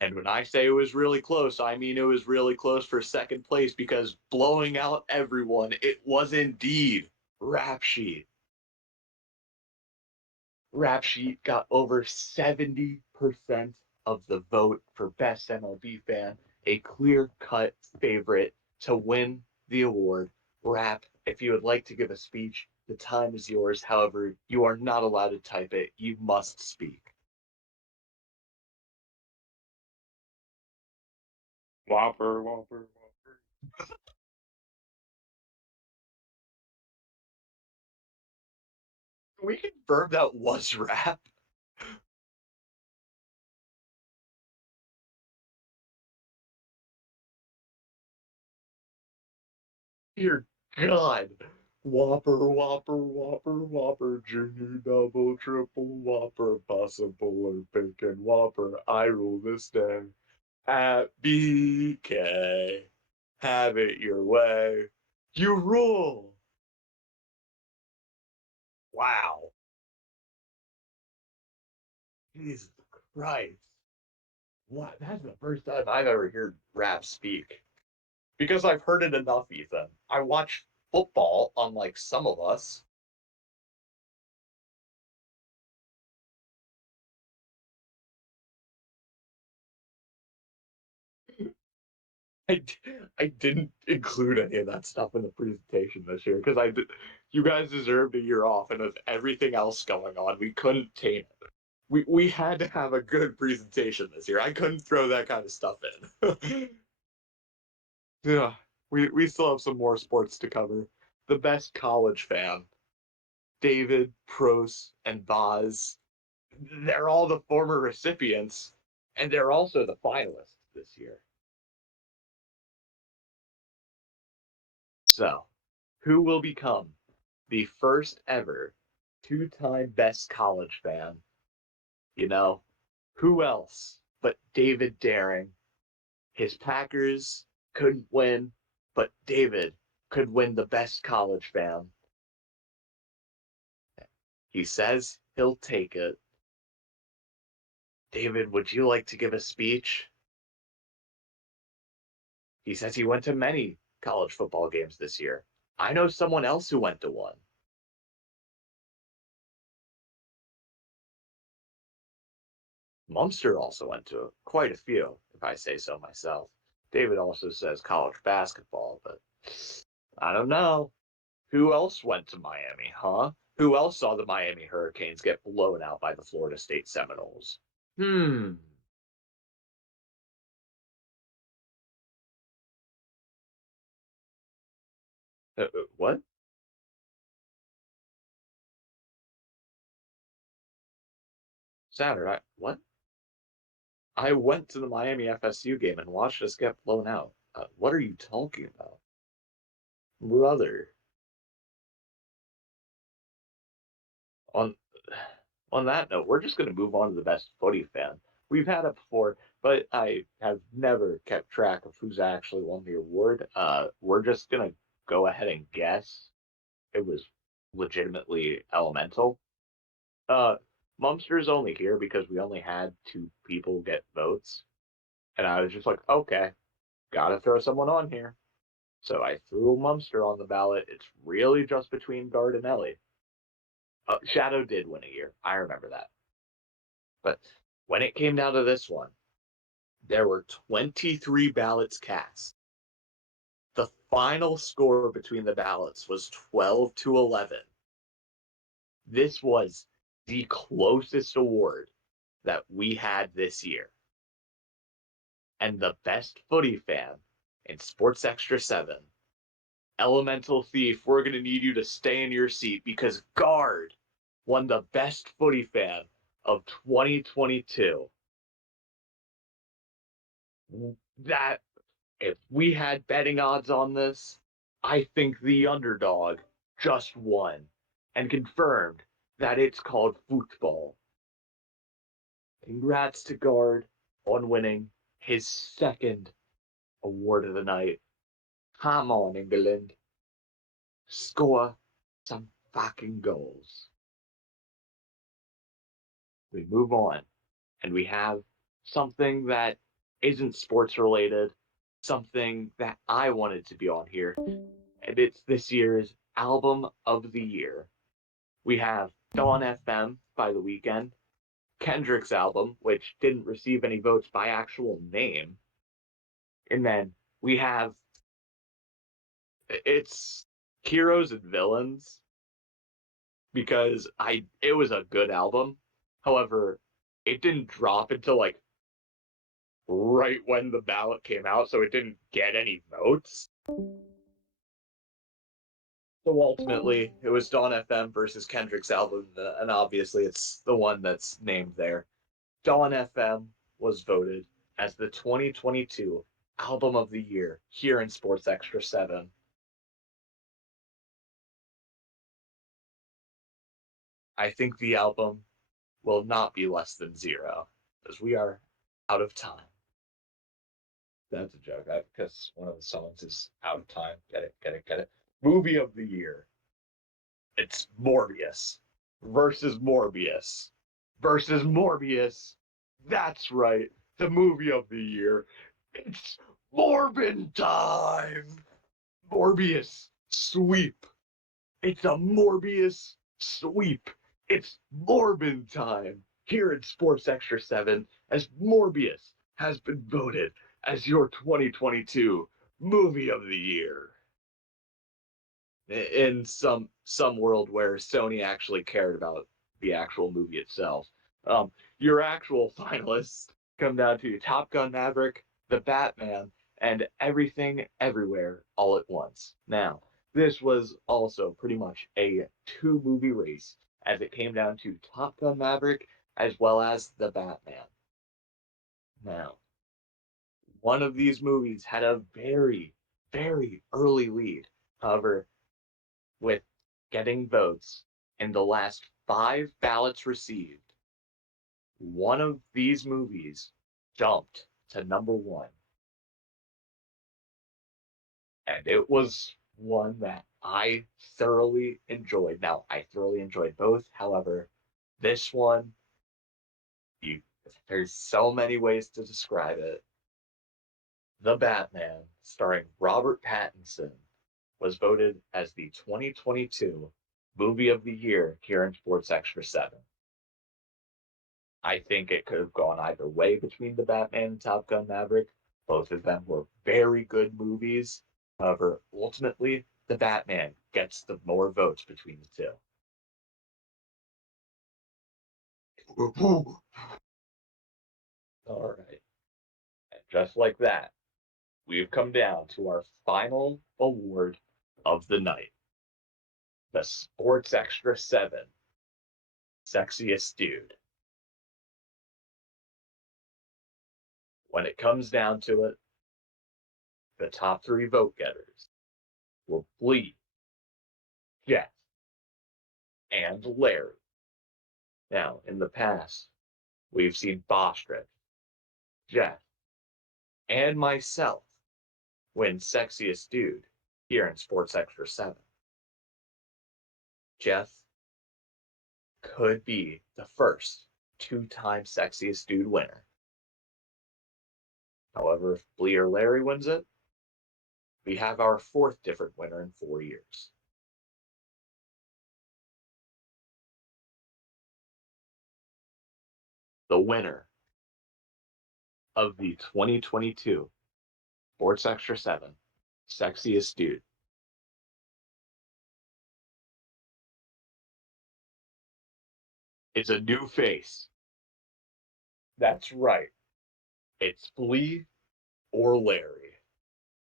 And when I say it was really close, I mean it was really close for second place because blowing out everyone, it was indeed Rap Sheet. Rap Sheet got over 70% of the vote for Best MLB Fan, a clear-cut favorite to win the award. Rap, if you would like to give a speech, the time is yours. However, you are not allowed to type it. You must speak. Whopper, whopper, whopper. Can we confirm that was Rap? Dear God. Whopper, Whopper, Whopper, Whopper, Junior, Double, Triple, Whopper, Possible or Bacon Whopper. I rule this day. At BK. Have it your way. You rule. Wow. Jesus Christ. What? That's the first time I've ever heard Rap speak. Because I've heard it enough, Ethan. I watch football, unlike some of us. I didn't include any of that stuff in the presentation this year because you guys deserved a year off, and with everything else going on, we couldn't tame it. we had to have a good presentation this year. I couldn't throw that kind of stuff in. Yeah, we still have some more sports to cover. The best college fan, David, Pros, and Boz. They're all the former recipients, and they're also the finalists this year. So, who will become the first ever two-time best college fan? You know, who else but David Daring? His Packers couldn't win, but David could win the best college fan. He says he'll take it. David, would you like to give a speech? He says he went to many college football games this year. I know someone else who went to one. Mumster also went to quite a few, if I say so myself. David also says college basketball, but I don't know. Who else went to Miami, huh? Who else saw the Miami Hurricanes get blown out by the Florida State Seminoles? What? Saturday? What? I went to the Miami FSU game and watched us get blown out. What are you talking about? Brother. On on that note, we're just going to move on to the best footy fan. We've had it before, but I have never kept track of who's actually won the award. We're just going to go ahead and guess. It was legitimately elemental. Uh, Mumster's only here because we only had two people get votes. And I was just like, okay, gotta throw someone on here. So I threw Mumster on the ballot. It's really just between Guard and Ellie. Shadow did win a year. I remember that. But when it came down to this one, there were 23 ballots cast. The final score between the ballots was 12-11. This was the closest award that we had this year. And the best footy fan in Sports Extra 7, Elemental Thief, we're going to need you to stay in your seat because Guard won the best footy fan of 2022. That, if we had betting odds on this, I think the underdog just won and confirmed that it's called football. Congrats to Guard on winning his second award of the night. Come on, England. Score some fucking goals. We move on, and we have something that isn't sports related, something that I wanted to be on here, and it's this year's album of the year. We have Dawn FM by The Weeknd, Kendrick's album, which didn't receive any votes by actual name, and then we have it's Heroes and Villains because it was a good album. However, it didn't drop until like right when the ballot came out, so it didn't get any votes. So ultimately, it was Dawn FM versus Kendrick's album, and obviously it's the one that's named there. Dawn FM was voted as the 2022 Album of the Year here in Sports Extra 7. I think the album will not be less than 0, as we are out of time. That's a joke, because one of the songs is out of time. Get it, get it, get it. Movie of the Year. It's Morbius versus Morbius versus Morbius. That's right, the movie of the year. It's Morbin time. Morbius sweep. It's a Morbius sweep. It's Morbin time here at Sports Extra 7 as Morbius has been voted as your 2022 movie of the year. In some world where Sony actually cared about the actual movie itself. Your actual finalists come down to Top Gun Maverick, The Batman, and Everything Everywhere All at Once. Now, this was also pretty much a two-movie race, as it came down to Top Gun Maverick as well as The Batman. Now, one of these movies had a very, very early lead. However, with getting votes in the last 5 ballots received, one of these movies jumped to number 1. And it was one that I thoroughly enjoyed. Now, I thoroughly enjoyed both. However, this one, you, there's so many ways to describe it. The Batman, starring Robert Pattinson, was voted as the 2022 Movie of the Year here in Sports Extra 7. I think it could have gone either way between The Batman and Top Gun Maverick. Both of them were very good movies. However, ultimately, The Batman gets the more votes between the two. All right. And just like that, we've come down to our final award of the night. The Sports Extra 7 Sexiest Dude. When it comes down to it, the top 3 vote getters were Flea, Jeff, and Larry. Now, in the past, we've seen Bostrick, Jeff, and myself win Sexiest Dude here in Sports Extra 7. Jeff could be the first 2-time Sexiest Dude winner. However, if Flea or Larry wins it, we have our 4th different winner in 4 years. The winner of the 2022 Sports Extra 7 Sexiest Dude is a new face. That's right. It's Flea or Larry.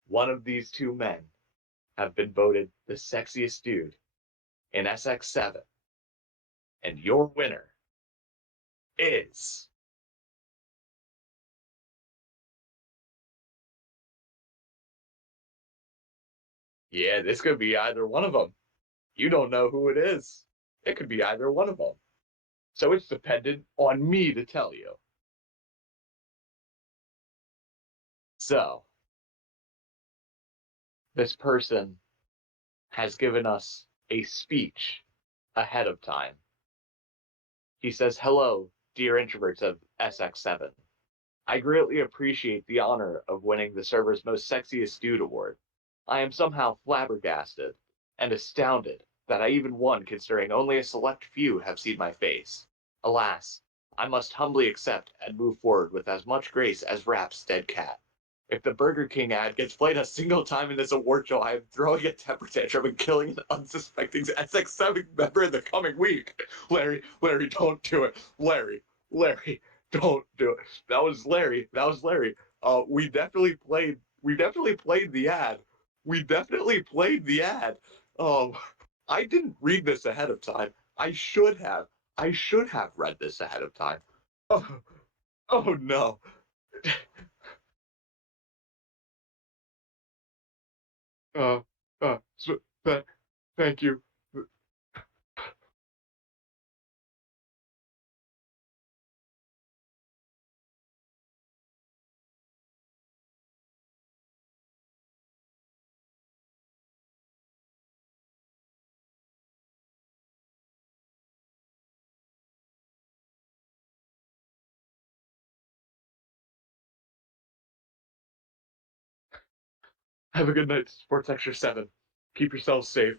One of these two men have been voted the sexiest dude in SX7. And your winner is... Yeah, this could be either one of them. You don't know who it is. It could be either one of them. So it's dependent on me to tell you. So, this person has given us a speech ahead of time. He says, "Hello, dear introverts of SX7. I greatly appreciate the honor of winning the server's Most Sexiest Dude award. I am somehow flabbergasted and astounded that I even won, considering only a select few have seen my face. Alas, I must humbly accept and move forward with as much grace as Rap's dead cat. If the Burger King ad gets played a single time in this award show, I am throwing a temper tantrum and killing an unsuspecting SX7 member in the coming week. Larry, don't do it. Larry, don't do it." That was Larry. We definitely played the ad. I didn't read this ahead of time. I should have. Read this ahead of time. Oh no. So, thank you. Have a good night, Sports Extra 7. Keep yourselves safe.